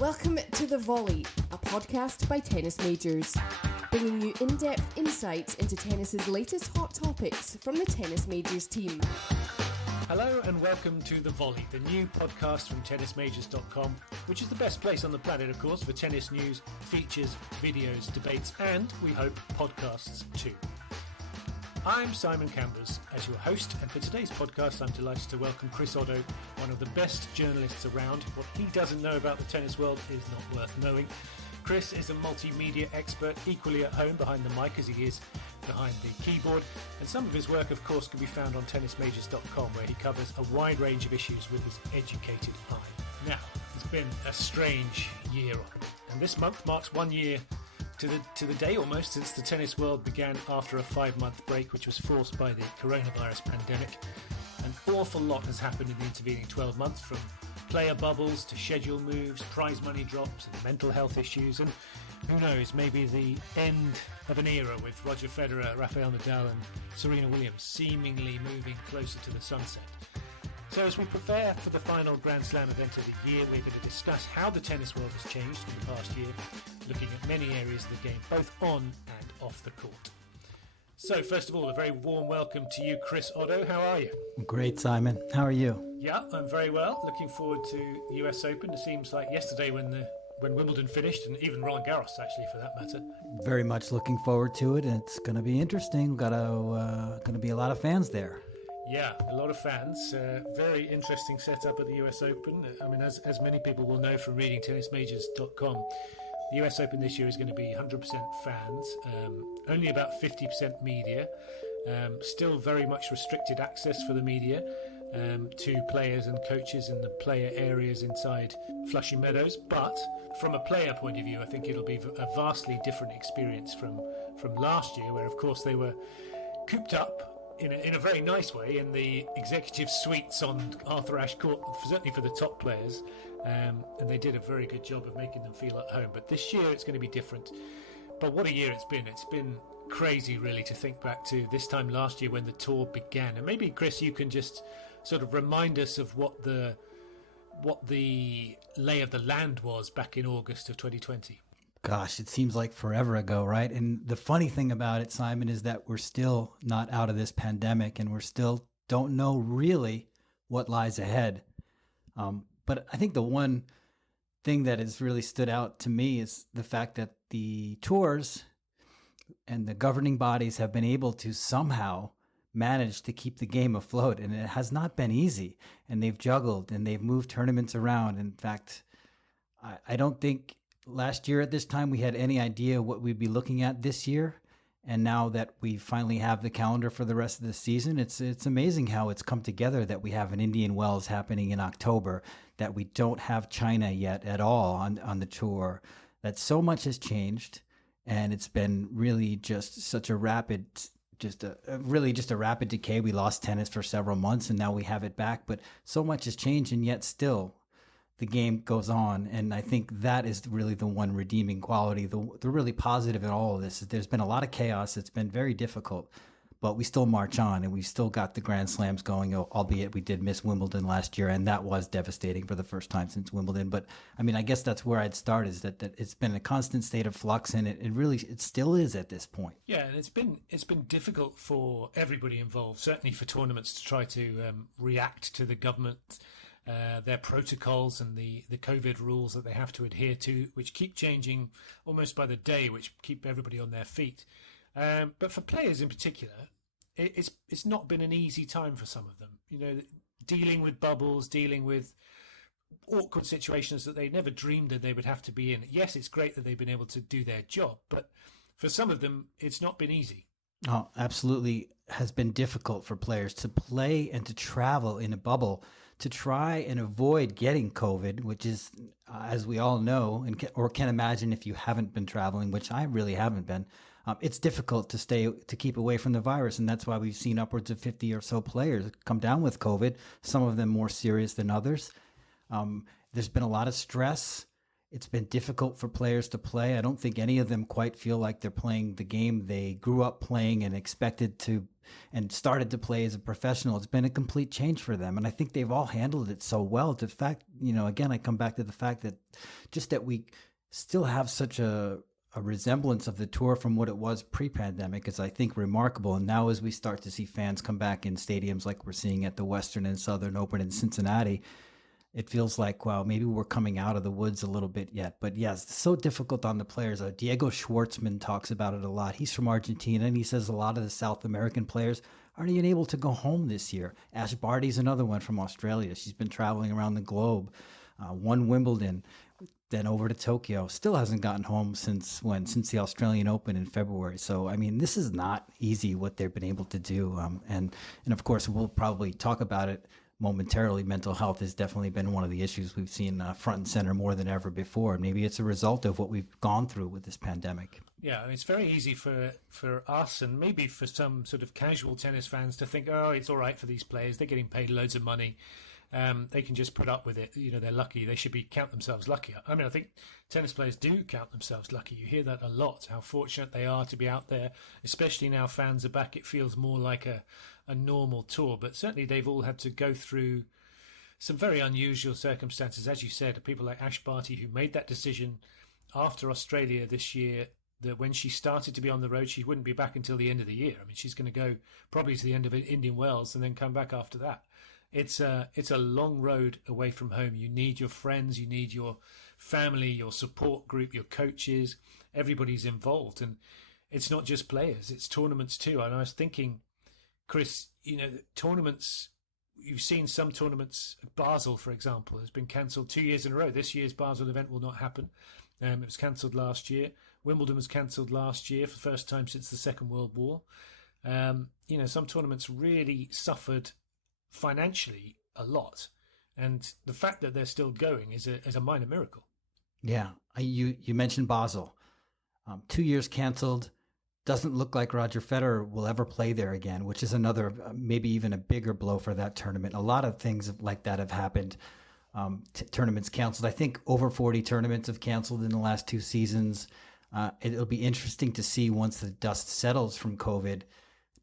Welcome to The Volley, a podcast by tennis majors, bringing you in-depth insights into tennis's latest hot topics from the tennis majors team. Hello and welcome to The Volley, the new podcast from tennismajors.com, which is the best place on the planet, of course, for tennis news, features, videos, debates, and, we hope, podcasts too. I'm Simon Cambers, as your host, and for today's podcast I'm delighted to welcome Chris Oddo, one of the best journalists around. What he doesn't know about the tennis world is not worth knowing. Chris is a multimedia expert, equally at home behind the mic as he is behind the keyboard, and some of his work, of course, can be found on tennismajors.com, where he covers a wide range of issues with his educated eye. Now, it's been a strange year, and this month marks 1 year to the day almost since the tennis world began after a 5-month break, which was forced by the coronavirus pandemic. An awful lot has happened in the intervening 12 months, from player bubbles to schedule moves, prize money drops and mental health issues, and who knows, maybe the end of an era with Roger Federer, Rafael Nadal and Serena Williams seemingly moving closer to the sunset. So as we prepare for the final Grand Slam event of the year, we're going to discuss how the tennis world has changed in the past year, looking at many areas of the game, both on and off the court. So first of all, a very warm welcome to you, Chris Oddo. How are you? Great, Simon. How are you? Yeah, I'm very well. Looking forward to the US Open. It seems like yesterday when Wimbledon finished, and even Roland Garros, actually, for that matter. Very much looking forward to it. It's going to be interesting. Going to be a lot of fans there. Yeah, a lot of fans. Very interesting setup at the US Open. I mean, as many people will know from reading tennismajors.com, the US Open this year is going to be 100% fans, only about 50% media, still very much restricted access for the media to players and coaches in the player areas inside Flushing Meadows. But from a player point of view, I think it'll be a vastly different experience from last year, where, of course, they were cooped up in a very nice way in the executive suites on Arthur Ashe Court, certainly for the top players, and they did a very good job of making them feel at home. But this year it's going to be different. But what a year it's been. It's been crazy, really, to think back to this time last year when the tour began. And maybe, Chris, you can just sort of remind us of what the lay of the land was back in August of 2020. Gosh, it seems like forever ago, right? And the funny thing about it, Simon, is that we're still not out of this pandemic, and we're still don't know really what lies ahead. But I think the one thing that has really stood out to me is the fact that the tours and the governing bodies have been able to somehow manage to keep the game afloat, and it has not been easy. And they've juggled and they've moved tournaments around. In fact, I don't think last year at this time we had any idea what we'd be looking at this year. And now that we finally have the calendar for the rest of the season, it's amazing how it's come together, that we have an Indian Wells happening in October, that we don't have China yet at all on the tour, that so much has changed. And it's been really just such a rapid decay. We lost tennis for several months and now we have it back, but so much has changed, and yet still the game goes on. And I think that is really the one redeeming quality, the really positive in all of this. There's been a lot of chaos. It's been very difficult, but we still march on, and we've still got the Grand Slams going, albeit we did miss Wimbledon last year, and that was devastating for the first time since Wimbledon. But I mean, I guess that's where I'd start, is that it's been a constant state of flux, and it still is at this point. Yeah, and it's been difficult for everybody involved, certainly for tournaments, to try to react to the government, their protocols and the COVID rules that they have to adhere to, which keep changing almost by the day, which keep everybody on their feet. But for players in particular, it's not been an easy time for some of them. You know, dealing with bubbles, dealing with awkward situations that they never dreamed that they would have to be in. Yes, it's great that they've been able to do their job, but for some of them, it's not been easy. Oh, absolutely has been difficult for players to play and to travel in a bubble, to try and avoid getting COVID, which is, as we all know, or can imagine if you haven't been traveling, which I really haven't been. It's difficult to keep away from the virus. And that's why we've seen upwards of 50 or so players come down with COVID, some of them more serious than others. There's been a lot of stress It's been difficult for players to play. I don't think any of them quite feel like they're playing the game they grew up playing and expected to and started to play as a professional. It's been a complete change for them. And I think they've all handled it so well. The fact, again, I come back to the fact that just that we still have such a resemblance of the tour from what it was pre-pandemic is, I think, remarkable. And now as we start to see fans come back in stadiums like we're seeing at the Western and Southern Open in Cincinnati, it feels like, wow, maybe we're coming out of the woods a little bit yet. But yes, it's so difficult on the players. Diego Schwartzman talks about it a lot. He's from Argentina, and he says a lot of the South American players aren't even able to go home this year. Ash Barty's another one from Australia. She's been traveling around the globe, won Wimbledon, then over to Tokyo. Still hasn't gotten home since when? Since the Australian Open in February. So, I mean, this is not easy what they've been able to do. And of course, we'll probably talk about it momentarily. Mental health has definitely been one of the issues we've seen front and center more than ever before. And maybe it's a result of what we've gone through with this pandemic. Yeah, and it's very easy for us and maybe for some sort of casual tennis fans to think, oh, it's all right for these players. They're getting paid loads of money. They can just put up with it. They're lucky. They should count themselves lucky. I mean, I think tennis players do count themselves lucky. You hear that a lot, how fortunate they are to be out there, especially now fans are back. It feels more like a normal tour, but certainly they've all had to go through some very unusual circumstances. As you said, people like Ash Barty, who made that decision after Australia this year, that when she started to be on the road, she wouldn't be back until the end of the year. I mean, she's going to go probably to the end of Indian Wells and then come back after that. It's a long road away from home. You need your friends, you need your family, your support group, your coaches. Everybody's involved, and it's not just players; it's tournaments too. And I was thinking, Chris, tournaments. You've seen some tournaments. Basel, for example, has been cancelled 2 years in a row. This year's Basel event will not happen. It was cancelled last year. Wimbledon was cancelled last year for the first time since the Second World War. Some tournaments really suffered financially a lot, and the fact that they're still going is a minor miracle. Yeah, you mentioned Basel, 2 years canceled. Doesn't look like Roger Federer will ever play there again, which is another, maybe even a bigger blow for that tournament. A lot of things like that have happened. Tournaments canceled. I think over 40 tournaments have canceled in the last 2 seasons. It'll be interesting to see once the dust settles from COVID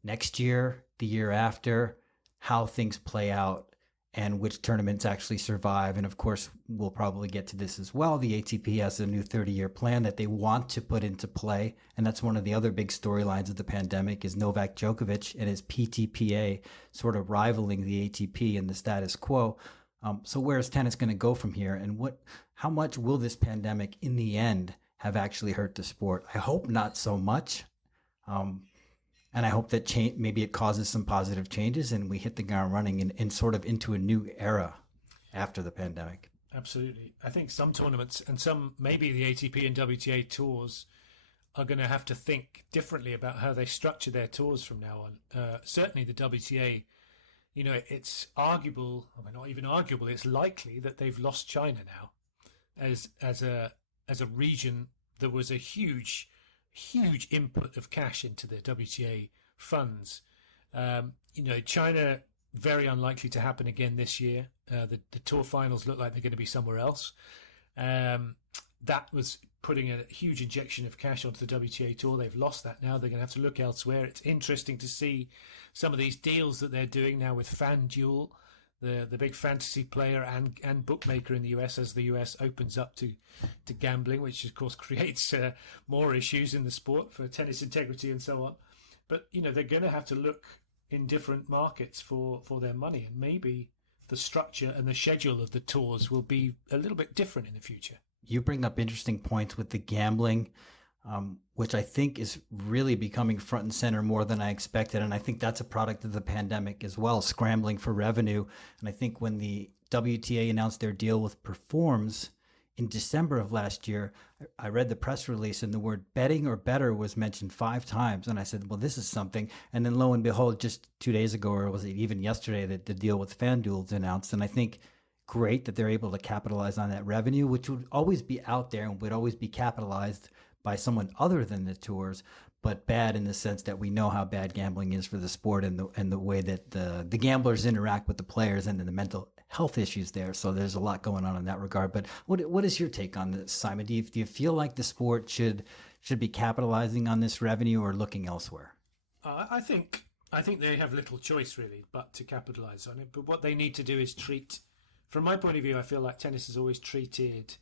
next year, the year after, how things play out and which tournaments actually survive. And of course, we'll probably get to this as well. The ATP has a new 30-year plan that they want to put into play. And that's one of the other big storylines of the pandemic is Novak Djokovic and his PTPA sort of rivaling the ATP and the status quo. So where is tennis going to go from here? And how much will this pandemic in the end have actually hurt the sport? I hope not so much. And I hope that maybe it causes some positive changes and we hit the ground running and sort of into a new era after the pandemic. Absolutely. I think some tournaments and some, maybe the ATP and WTA tours are going to have to think differently about how they structure their tours from now on. Certainly the WTA, it's arguable, not even arguable, it's likely that they've lost China now as a region that was a huge input of cash into the WTA funds. China, very unlikely to happen again this year. The tour finals look like they're going to be somewhere else. That was putting a huge injection of cash onto the WTA tour. They've lost that now. They're going to have to look elsewhere. It's interesting to see some of these deals that they're doing now with FanDuel, the big fantasy player and bookmaker in the US, as the US opens up to gambling, which of course creates more issues in the sport for tennis integrity and so on. But they're going to have to look in different markets for their money, and maybe the structure and the schedule of the tours will be a little bit different in the future. You bring up interesting points with the gambling, which I think is really becoming front and center more than I expected. And I think that's a product of the pandemic as well, scrambling for revenue. And I think when the WTA announced their deal with Performs in December of last year, I read the press release and the word betting or better was mentioned 5 times. And I said, well, this is something. And then lo and behold, just 2 days ago, or was it even yesterday, that the deal with FanDuel is announced. And I think great that they're able to capitalize on that revenue, which would always be out there and would always be capitalized by someone other than the tours, but bad in the sense that we know how bad gambling is for the sport and the way that the gamblers interact with the players and the mental health issues there. So there's a lot going on in that regard. But what is your take on this, Simon? Do you feel like the sport should be capitalizing on this revenue or looking elsewhere? I think they have little choice really but to capitalize on it. But what they need to do is treat, from my point of view, I feel like tennis has always treated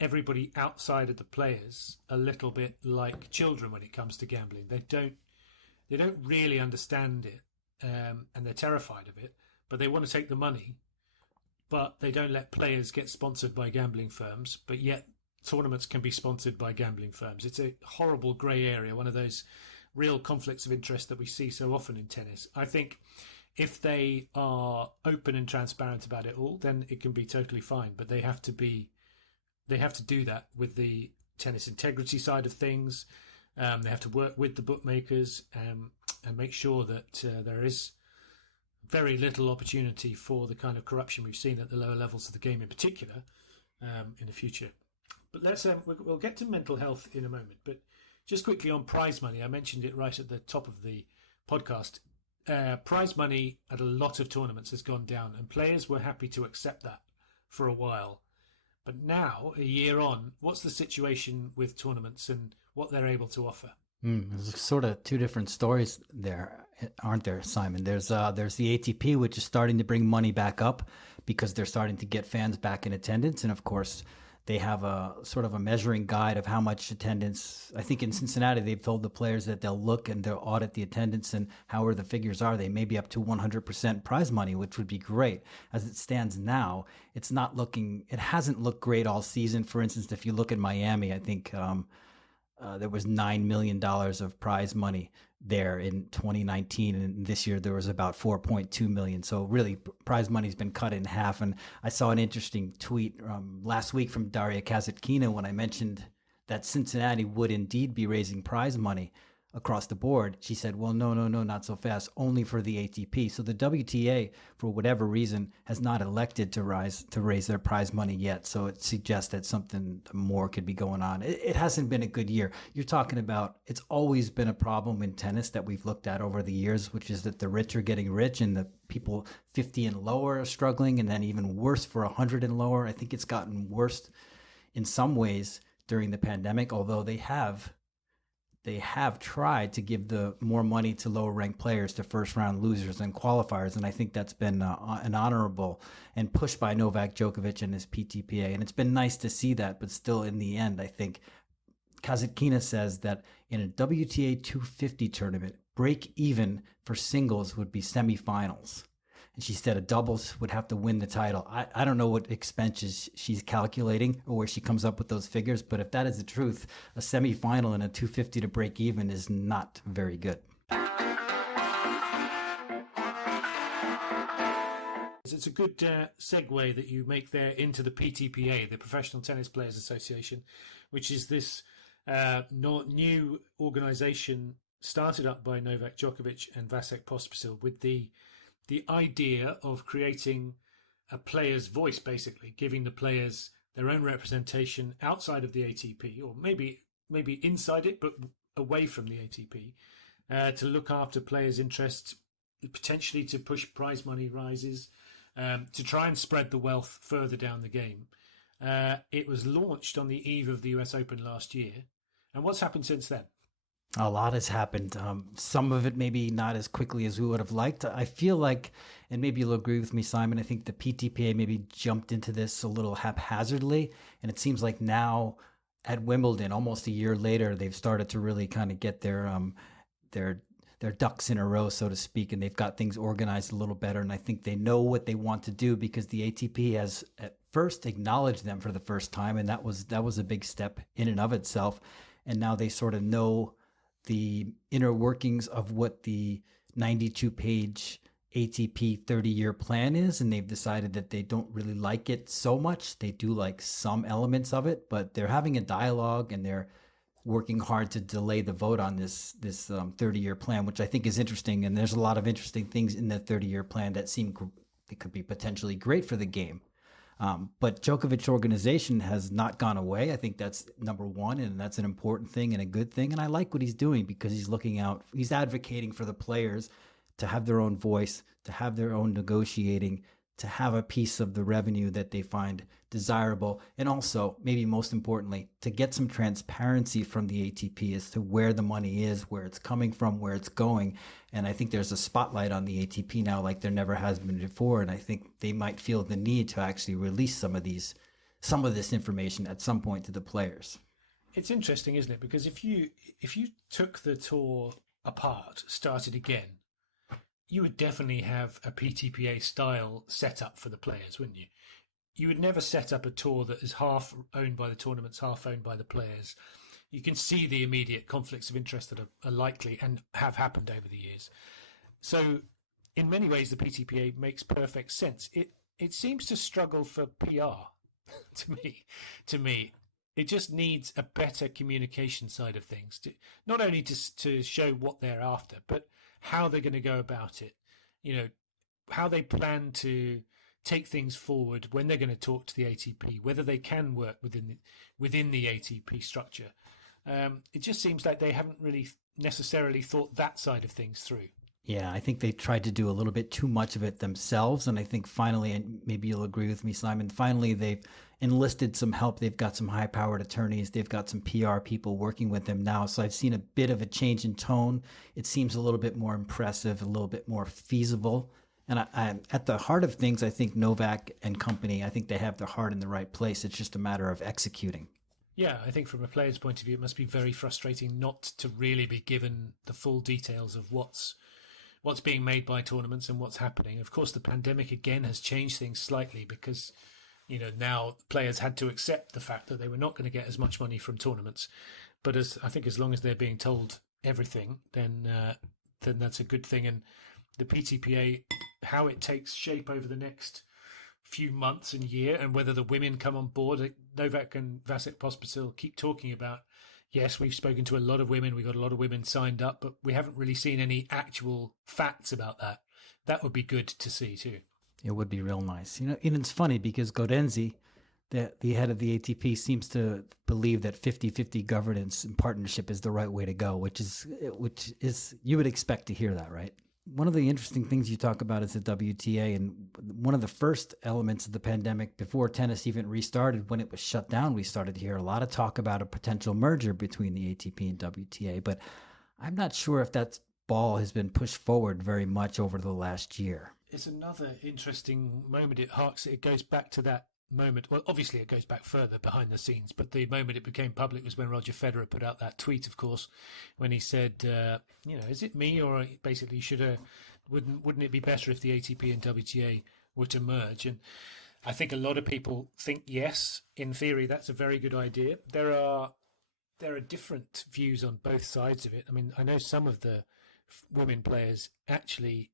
everybody outside of the players a little bit like children when it comes to gambling. They don't really understand it, and they're terrified of it, but they want to take the money, but they don't let players get sponsored by gambling firms, but yet tournaments can be sponsored by gambling firms. It's a horrible grey area, one of those real conflicts of interest that we see so often in tennis. I think if they are open and transparent about it all, then it can be totally fine, but they have to do that with the tennis integrity side of things. They have to work with the bookmakers and make sure that there is very little opportunity for the kind of corruption we've seen at the lower levels of the game in particular in the future. But we'll get to mental health in a moment. But just quickly on prize money, I mentioned it right at the top of the podcast. Prize money at a lot of tournaments has gone down, and players were happy to accept that for a while. But now, a year on, what's the situation with tournaments and what they're able to offer? There's sort of two different stories there, aren't there, Simon? There's the ATP, which is starting to bring money back up because they're starting to get fans back in attendance. And of course, they have a sort of a measuring guide of how much attendance. I think in Cincinnati, they've told the players that they'll look and they'll audit the attendance, and however the figures are, they may be up to 100% prize money, which would be great. As it stands now, it hasn't looked great all season. For instance, if you look at Miami, I think there was $9 million of prize money there in 2019, and this year there was about 4.2 million. So really, prize money's been cut in half. And I saw an interesting tweet last week from Daria Kasatkina when I mentioned that Cincinnati would indeed be raising prize money across the board. She said, well, no, not so fast, only for the ATP. So the WTA, for whatever reason, has not elected to raise their prize money yet. So it suggests that something more could be going on. It hasn't been a good year. You're talking about, it's always been a problem in tennis that we've looked at over the years, which is that the rich are getting rich and the people 50 and lower are struggling, and then even worse for 100 and lower. I think it's gotten worse in some ways during the pandemic, although they have tried to give the more money to lower ranked players, to first round losers and qualifiers. And I think that's been an honorable and pushed by Novak Djokovic and his PTPA. And it's been nice to see that, but still in the end, I think Kasatkina says that in a WTA 250 tournament, break even for singles would be semifinals. And she said a doubles would have to win the title. I don't know what expenses she's calculating or where she comes up with those figures, but if that is the truth, a semifinal and a 250 to break even is not very good. It's a good segue that you make there into the PTPA, the Professional Tennis Players Association, which is this new organisation started up by Novak Djokovic and Vasek Pospisil with the idea of creating a player's voice, basically giving the players their own representation outside of the ATP, or maybe inside it, but away from the ATP, to look after players' interests, potentially to push prize money rises, to try and spread the wealth further down the game. It was launched on the eve of the US Open last year. And what's happened since then? A lot has happened. Some of it maybe not as quickly as we would have liked. I feel like, and maybe you'll agree with me, Simon, I think the PTPA maybe jumped into this a little haphazardly. And it seems like now at Wimbledon, almost a year later, they've started to really kind of get their ducks in a row, so to speak, and they've got things organized a little better. And I think they know what they want to do because the ATP has at first acknowledged them for the first time. And that was a big step in and of itself. And now they sort of know the inner workings of what the 92-page ATP 30-year plan is, and they've decided that they don't really like it so much. They do like some elements of it, but they're having a dialogue and they're working hard to delay the vote on this 30-year plan, which I think is interesting. And there's a lot of interesting things in that 30-year plan that seem it could be potentially great for the game. But Djokovic's organization has not gone away. I think that's number one, and that's an important thing and a good thing. And I like what he's doing because he's advocating for the players to have their own voice, to have their own negotiating to have a piece of the revenue that they find desirable. And also, maybe most importantly, to get some transparency from the ATP as to where the money is, where it's coming from, where it's going. And I think there's a spotlight on the ATP now like there never has been before. And I think they might feel the need to actually release some of this information at some point to the players. It's interesting, isn't it? Because if you took the tour apart, started again, you would definitely have a PTPA style setup for the players, wouldn't you? You would never set up a tour that is half owned by the tournaments, half owned by the players. You can see the immediate conflicts of interest that are likely and have happened over the years. So in many ways, the PTPA makes perfect sense. It seems to struggle for PR to me. It just needs a better communication side of things, not only to show what they're after, but how they're going to go about it, how they plan to take things forward when they're going to talk to the ATP, whether they can work within the ATP structure. It just seems like they haven't really necessarily thought that side of things through. Yeah, I think they tried to do a little bit too much of it themselves. And I think finally, and maybe you'll agree with me, Simon, finally they've enlisted some help. They've got some high-powered attorneys. They've got some PR people working with them now. So I've seen a bit of a change in tone. It seems a little bit more impressive, a little bit more feasible. And I at the heart of things, I think Novak and company, I think they have their heart in the right place. It's just a matter of executing. Yeah, I think from a player's point of view, it must be very frustrating not to really be given the full details of what's being made by tournaments and what's happening. Of course, the pandemic again has changed things slightly because, now players had to accept the fact that they were not going to get as much money from tournaments. But I think as long as they're being told everything, then that's a good thing. And the PTPA, how it takes shape over the next few months and year, and whether the women come on board, Novak and Vasek Pospisil keep talking about, yes, we've spoken to a lot of women. We've got a lot of women signed up, but we haven't really seen any actual facts about that. That would be good to see too. It would be real nice. And it's funny because Godenzi, the head of the ATP, seems to believe that 50-50 governance and partnership is the right way to go, which is you would expect to hear that, right? One of the interesting things you talk about is the WTA, and one of the first elements of the pandemic before tennis even restarted, when it was shut down, we started to hear a lot of talk about a potential merger between the ATP and WTA, but I'm not sure if that ball has been pushed forward very much over the last year. It's another interesting moment. It goes back to that moment. Well, obviously it goes back further behind the scenes, but the moment it became public was when Roger Federer put out that tweet, of course, when he said, is it me, or basically wouldn't it be better if the ATP and WTA were to merge? And I think a lot of people think, yes, in theory, that's a very good idea. There are different views on both sides of it. I mean, I know some of the women players actually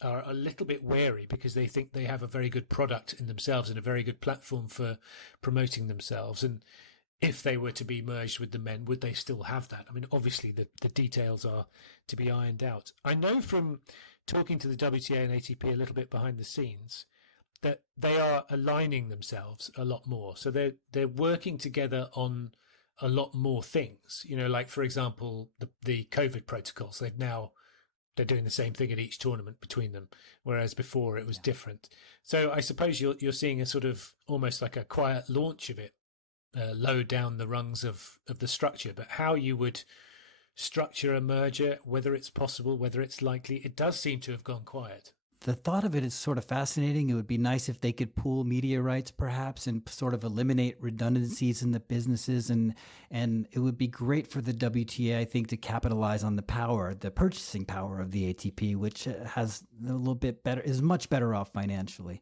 are a little bit wary because they think they have a very good product in themselves and a very good platform for promoting themselves. And if they were to be merged with the men, would they still have that? I mean, obviously the details are to be ironed out. I know from talking to the WTA and ATP a little bit behind the scenes that they are aligning themselves a lot more. So they're working together on a lot more things, like, for example, the COVID protocols. They're doing the same thing at each tournament between them, whereas before it was different. So I suppose you're seeing a sort of almost like a quiet launch of it, low down the rungs of the structure. But how you would structure a merger, whether it's possible, whether it's likely, it does seem to have gone quiet. The thought of it is sort of fascinating. It would be nice if they could pool media rights perhaps and sort of eliminate redundancies in the businesses. And it would be great for the WTA, I think, to capitalize on the purchasing power of the ATP, which has a little bit better, is much better off financially.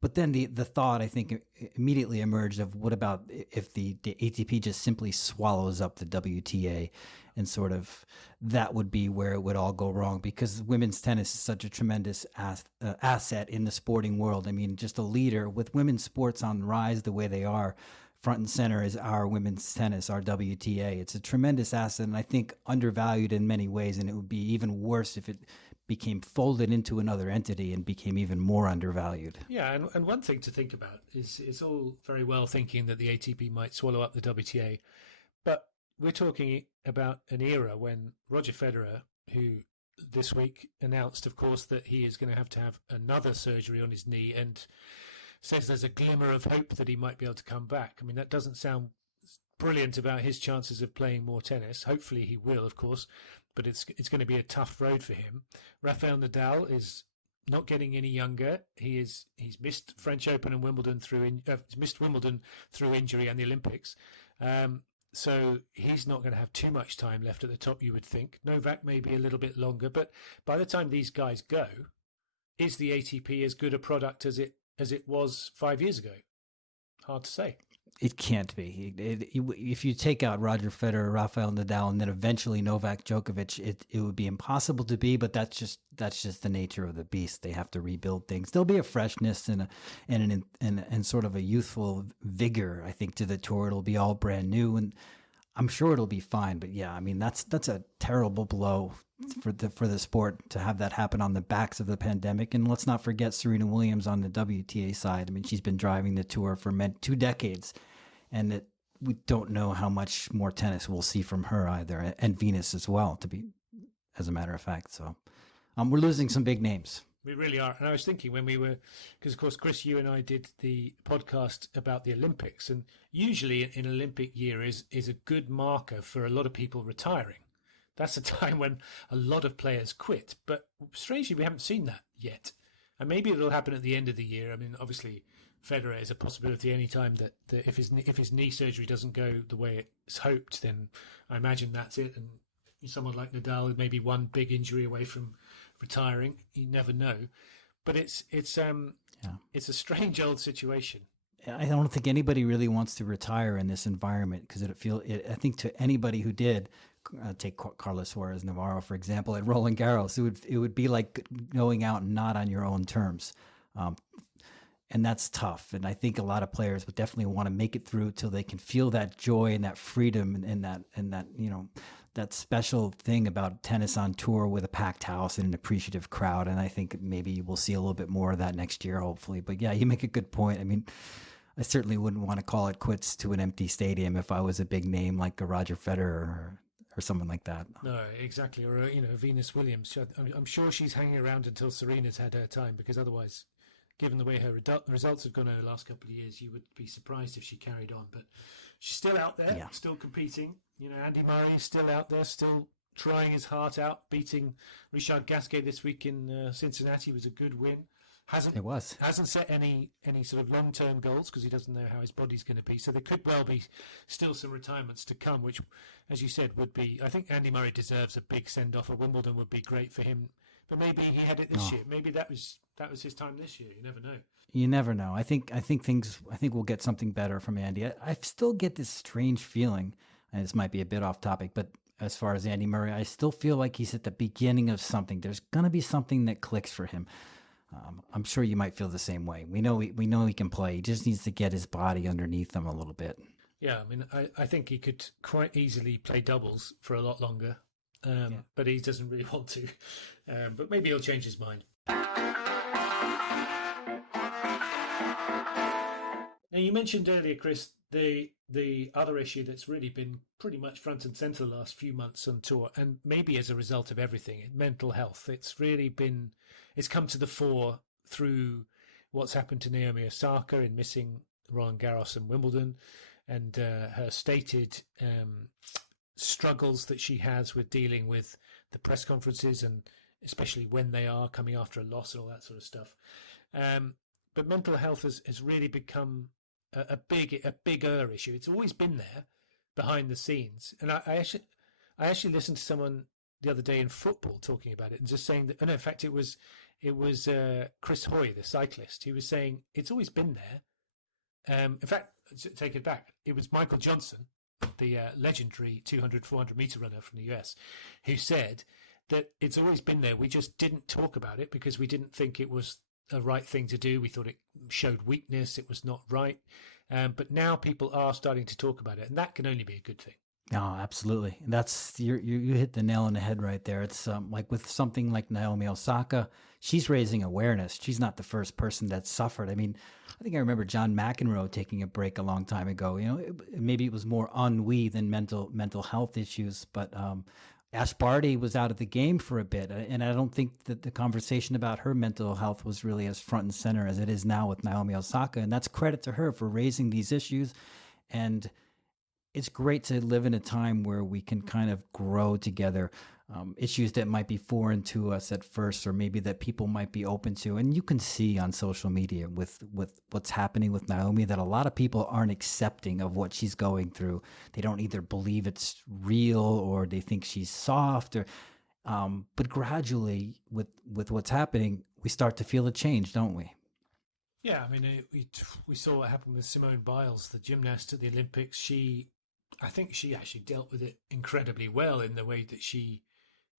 But then the thought, I think, immediately emerged of what about if the ATP just simply swallows up the WTA, and sort of that would be where it would all go wrong, because women's tennis is such a tremendous asset in the sporting world. I mean, just a leader with women's sports on the rise the way they are. Front and center is our women's tennis, our WTA. It's a tremendous asset, and I think undervalued in many ways, and it would be even worse if it became folded into another entity and became even more undervalued. Yeah, and one thing to think about is it's all very well thinking that the ATP might swallow up the WTA, but we're talking about an era when Roger Federer, who this week announced, of course, that he is going to have another surgery on his knee, and says there's a glimmer of hope that he might be able to come back. I mean, that doesn't sound brilliant about his chances of playing more tennis. Hopefully he will, of course, but it's going to be a tough road for him. Rafael Nadal is not getting any younger. He's missed French Open and Wimbledon missed Wimbledon through injury and the Olympics. So he's not going to have too much time left at the top, you would think. Novak maybe a little bit longer, but by the time these guys go, is the ATP as good a product as it was 5 years ago? Hard to say. It can't be. If you take out Roger Federer, Rafael Nadal, and then eventually Novak Djokovic, it would be impossible to be. But that's just the nature of the beast. They have to rebuild things. There'll be a freshness and sort of a youthful vigor, I think, to the tour. It'll be all brand new, and I'm sure it'll be fine. But yeah, I mean that's a terrible blow for the sport to have that happen on the backs of the pandemic. And let's not forget Serena Williams on the WTA side. I mean, she's been driving the tour for 2 decades, and we don't know how much more tennis we'll see from her either, and Venus as well, as a matter of fact. So we're losing some big names. We really are. And I was thinking when because of course, Chris, you and I did the podcast about the Olympics, and usually an Olympic year is a good marker for a lot of people retiring. That's a time when a lot of players quit. But strangely, we haven't seen that yet. And maybe it'll happen at the end of the year. I mean, obviously, Federer is a possibility any time that if his knee surgery doesn't go the way it's hoped, then I imagine that's it. And someone like Nadal, maybe one big injury away from retiring. You never know. But it's a strange old situation. I don't think anybody really wants to retire in this environment, because I think to anybody who did, take Carlos Suarez Navarro, for example, at Roland Garros, it would be like going out not on your own terms. And that's tough. And I think a lot of players would definitely want to make it through till they can feel that joy and that freedom and that, that special thing about tennis on tour with a packed house and an appreciative crowd. And I think maybe we'll see a little bit more of that next year, hopefully. But yeah, you make a good point. I mean, I certainly wouldn't want to call it quits to an empty stadium if I was a big name like a Roger Federer or someone like that. No, exactly. Or, Venus Williams. I'm sure she's hanging around until Serena's had her time, because otherwise, given the way her results have gone over the last couple of years, you would be surprised if she carried on. But she's still out there, still competing. Andy Murray is still out there, still trying his heart out. Beating Richard Gasquet this week in Cincinnati was a good win. Hasn't set any sort of long-term goals, because he doesn't know how his body's going to be. So there could well be still some retirements to come, which, as you said, would be. I think Andy Murray deserves a big send-off. At Wimbledon would be great for him, but maybe he had it this year. Maybe that was his time this year. You never know. You never know. I think we'll get something better from Andy. I still get this strange feeling, and this might be a bit off topic, but as far as Andy Murray, I still feel like he's at the beginning of something. There's going to be something that clicks for him. I'm sure you might feel the same way. We know he can play. He just needs to get his body underneath him a little bit. Yeah, I mean, I think he could quite easily play doubles for a lot longer, but he doesn't really want to. But maybe he'll change his mind. Now, you mentioned earlier, Chris, the other issue that's really been pretty much front and centre the last few months on tour, and maybe as a result of everything, mental health. It's come to the fore through what's happened to Naomi Osaka in missing Roland Garros and Wimbledon, and her stated struggles that she has with dealing with the press conferences, and especially when they are coming after a loss and all that sort of stuff. But mental health has really become a bigger issue. It's always been there behind the scenes. And I actually listened to someone the other day in football talking about it and just saying that, in fact, it was Chris Hoy, the cyclist. He was saying it's always been there. In fact, take it back. It was Michael Johnson, the legendary 200, 400 meter runner from the US, who said that it's always been there. We just didn't talk about it because we didn't think it was a right thing to do. We thought it showed weakness. It was not right. But now people are starting to talk about it, and that can only be a good thing. No, absolutely. That's you hit the nail on the head right there. It's like with something like Naomi Osaka, she's raising awareness. She's not the first person that suffered. I mean, I think I remember John McEnroe taking a break a long time ago. Maybe it was more ennui than mental health issues, but Ash Barty was out of the game for a bit, and I don't think that the conversation about her mental health was really as front and center as it is now with Naomi Osaka, and that's credit to her for raising these issues. And it's great to live in a time where we can kind of grow together. Issues that might be foreign to us at first, or maybe that people might be open to. And you can see on social media with what's happening with Naomi that a lot of people aren't accepting of what she's going through. They don't either believe it's real or they think she's soft. Or, but gradually, with what's happening, we start to feel a change, don't we? Yeah, I mean, we saw what happened with Simone Biles, the gymnast at the Olympics. I think she actually dealt with it incredibly well in the way that she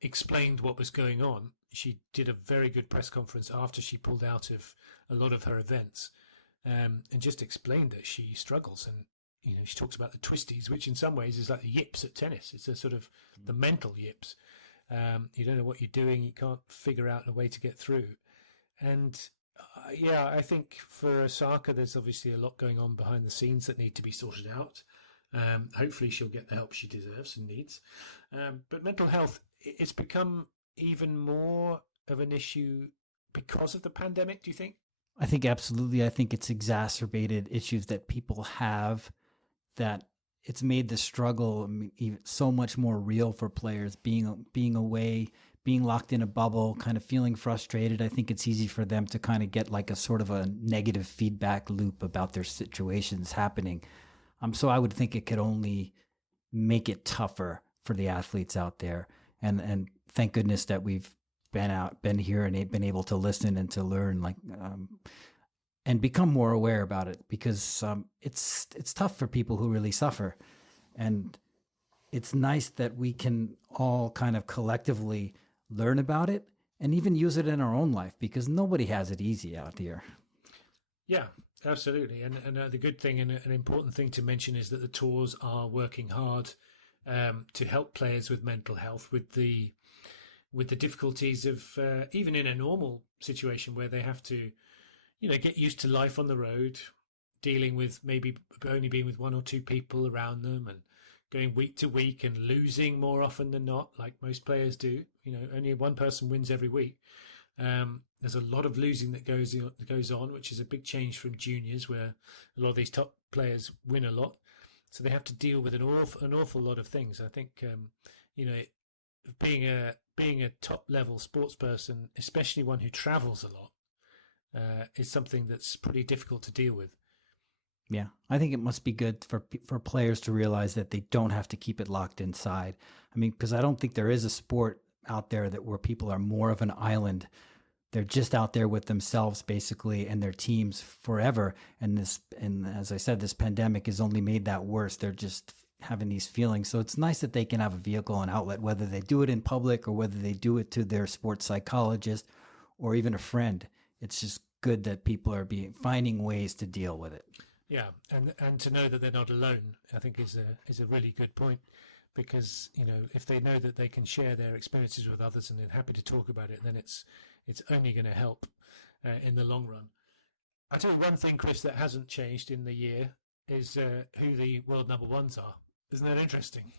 explained what was going on. She did a very good press conference after she pulled out of a lot of her events, and just explained that she struggles. And she talks about the twisties, which in some ways is like the yips at tennis. It's a sort of the mental yips. You don't know what you're doing. You can't figure out a way to get through. And I think for Osaka, there's obviously a lot going on behind the scenes that need to be sorted out. Hopefully she'll get the help she deserves and needs. But mental health, it's become even more of an issue because of the pandemic, do you think? I think absolutely. I think it's exacerbated issues that people have, that it's made the struggle even so much more real for players, being away, being locked in a bubble, kind of feeling frustrated. I think it's easy for them to kind of get like a sort of a negative feedback loop about their situations happening. So I would think it could only make it tougher for the athletes out there. And thank goodness that we've been here and been able to listen and to learn, and become more aware about it, because it's tough for people who really suffer. And it's nice that we can all kind of collectively learn about it and even use it in our own life, because nobody has it easy out here. Yeah, absolutely. And the good thing and an important thing to mention is that the tours are working hard to help players with mental health, with the difficulties of even in a normal situation where they have to, get used to life on the road, dealing with maybe only being with one or two people around them and going week to week and losing more often than not, like most players do. Only one person wins every week. There's a lot of losing that goes on, which is a big change from juniors, where a lot of these top players win a lot. So they have to deal with an awful lot of things. I think, being a top level sports person, especially one who travels a lot, is something that's pretty difficult to deal with. Yeah, I think it must be good for players to realize that they don't have to keep it locked inside. I mean, because I don't think there is a sport out there where people are more of an island. They're just out there with themselves basically and their teams forever. And as I said, this pandemic has only made that worse. They're just having these feelings. So it's nice that they can have a vehicle and outlet, whether they do it in public or whether they do it to their sports psychologist or even a friend. It's just good that people are finding ways to deal with it. Yeah, and to know that they're not alone, I think is a really good point, because if they know that they can share their experiences with others and they're happy to talk about it, then it's only going to help in the long run. I tell you one thing, Chris, that hasn't changed in the year is who the world number ones are. Isn't that interesting?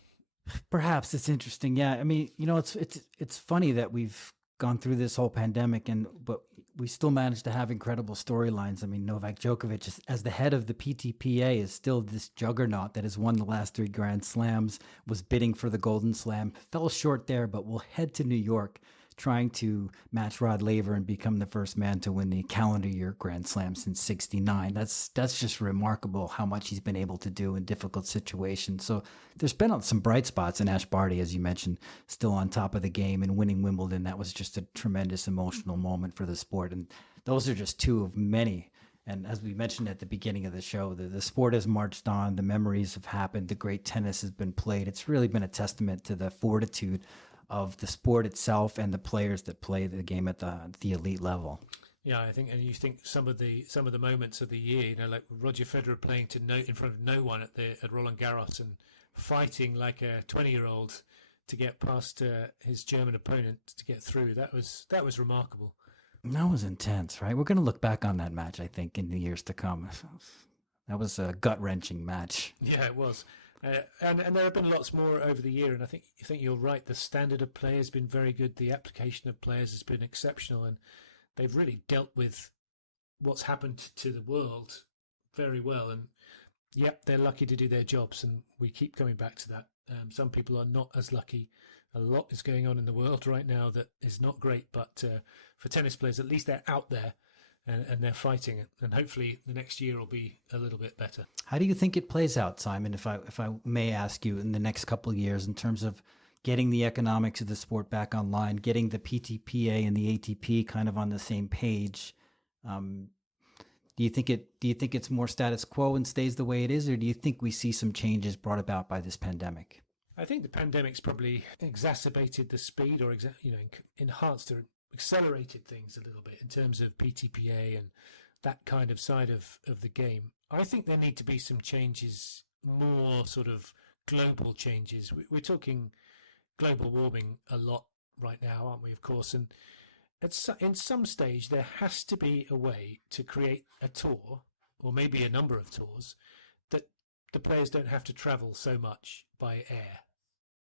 Perhaps it's interesting. Yeah, I mean, it's funny that we've gone through this whole pandemic, but we still managed to have incredible storylines. I mean, Novak Djokovic, as the head of the PTPA, is still this juggernaut that has won the last 3 Grand Slams, was bidding for the Golden Slam, fell short there, but will head to New York trying to match Rod Laver and become the first man to win the calendar year Grand Slam since '69. That's just remarkable how much he's been able to do in difficult situations. So there's been some bright spots, and Ash Barty, as you mentioned, still on top of the game and winning Wimbledon. That was just a tremendous emotional moment for the sport. And those are just 2 of many. And as we mentioned at the beginning of the show, the sport has marched on, the memories have happened, the great tennis has been played. It's really been a testament to the fortitude of the sport itself and the players that play the game at the elite level. Yeah, I think, and you think some of the moments of the year, like Roger Federer playing in front of no one at Roland Garros and fighting like a 20-year-old to get past his German opponent to get through. That was remarkable. That was intense, right? We're going to look back on that match, I think, in the years to come. That was a gut-wrenching match. Yeah, it was. And there have been lots more over the year, and I think you're right. The standard of play has been very good. The application of players has been exceptional, and they've really dealt with what's happened to the world very well. And yep, they're lucky to do their jobs, and we keep coming back to that. Some people are not as lucky. A lot is going on in the world right now that is not great, but for tennis players, at least they're out there. And they're fighting it, and hopefully the next year will be a little bit better. How do you think it plays out, Simon, if I may ask you, in the next couple of years, in terms of getting the economics of the sport back online, getting the PTPA and the ATP kind of on the same page? Do you think it's more status quo and stays the way it is, or do you think we see some changes brought about by this pandemic? I think the pandemic's probably exacerbated the speed, or enhanced or accelerated things a little bit in terms of PTPA and that kind of side of the game. I think there need to be some changes, more sort of global changes. We're talking global warming a lot right now, aren't we, of course? And in some stage, there has to be a way to create a tour, or maybe a number of tours, that the players don't have to travel so much by air.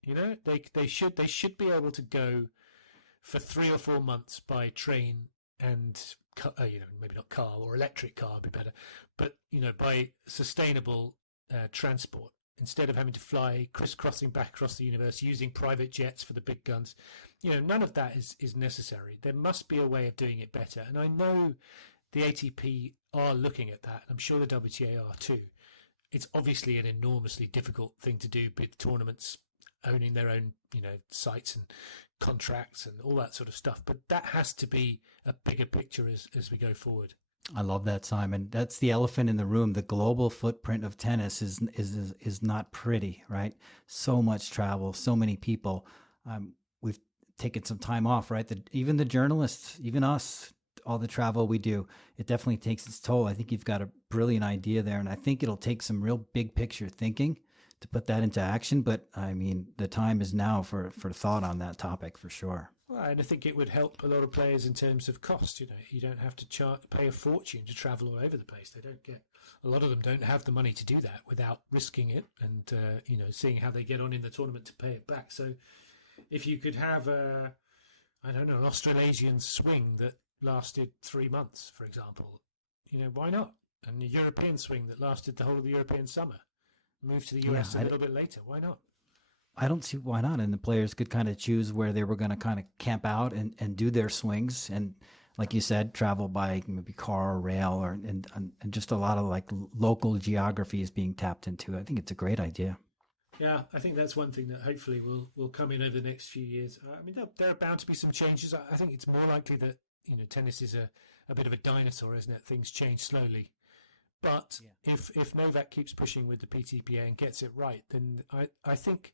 You know, they should be able to go for 3 or 4 months by train and, maybe not car, or electric car would be better, but, by sustainable transport, instead of having to fly crisscrossing back across the universe using private jets for the big guns. None of that is necessary. There must be a way of doing it better. And I know the ATP are looking at that. I'm sure the WTA are too. It's obviously an enormously difficult thing to do, with tournaments owning their own, sites and contracts and all that sort of stuff. But that has to be a bigger picture as we go forward. I love that, Simon. That's the elephant in the room. The global footprint of tennis is not pretty, right? So much travel, so many people. We've taken some time off, right? Even the journalists, even us, all the travel we do, it definitely takes its toll. I think you've got a brilliant idea there, and I think it'll take some real big picture thinking to put that into action. But I mean, the time is now for thought on that topic for sure. Well, and I think it would help a lot of players in terms of cost. You don't have to pay a fortune to travel all over the place. A lot of them don't have the money to do that without risking it and, seeing how they get on in the tournament to pay it back. So if you could have an Australasian swing that lasted 3 months, for example, why not? And a European swing that lasted the whole of the European summer, move to the US a little bit later. Why not? I don't see why not. And the players could kind of choose where they were going to kind of camp out and do their swings. And like you said, travel by maybe car or rail, and just a lot of like local geography is being tapped into. I think it's a great idea. Yeah, I think that's one thing that hopefully will come in over the next few years. I mean, there are bound to be some changes. I think it's more likely that, tennis is a bit of a dinosaur, isn't it? Things change slowly. But if Novak keeps pushing with the PTPA and gets it right, then I think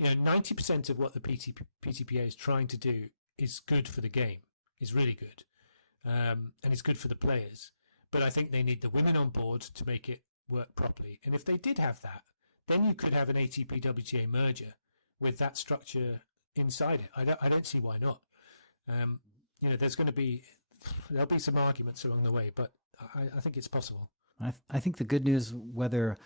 90% of what the PTPA is trying to do is good for the game, is really good, and it's good for the players. But I think they need the women on board to make it work properly. And if they did have that, then you could have an ATP-WTA merger with that structure inside it. I don't see why not. There'll be some arguments along the way, but I think it's possible. I think the good news, no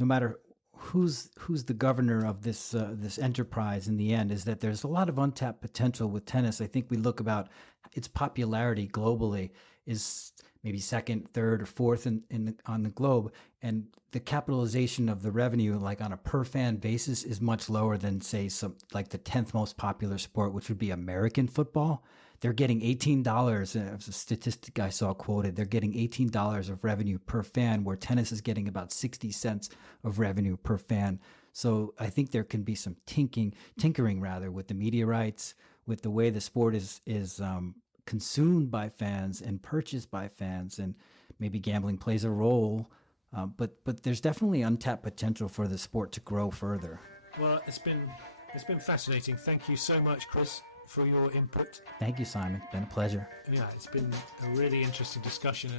matter who's the governor of this enterprise in the end, is that there's a lot of untapped potential with tennis. I think we look about its popularity globally is maybe second, third, or fourth on the globe, and the capitalization of the revenue, like on a per fan basis, is much lower than, say, some like the 10th most popular sport, which would be American football. They're getting $18. It was a statistic I saw quoted. They're getting $18 of revenue per fan, where tennis is getting about 60 cents of revenue per fan. So I think there can be some tinkering with the media rights, with the way the sport is consumed by fans and purchased by fans, and maybe gambling plays a role. But there's definitely untapped potential for the sport to grow further. Well, it's been fascinating. Thank you so much, Chris, for your input. Thank you, Simon. It's been a pleasure. Yeah, it's been a really interesting discussion,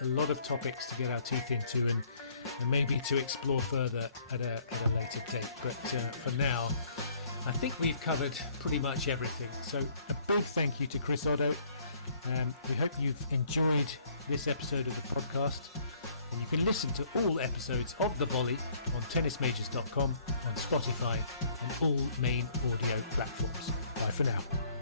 a lot of topics to get our teeth into and maybe to explore further at a later date. But for now, I think we've covered pretty much everything. So a big thank you to Chris Oddo. We hope you've enjoyed this episode of the podcast. and you can listen to all episodes of The Volley on tennismajors.com, on Spotify, and all main audio platforms. Bye for now.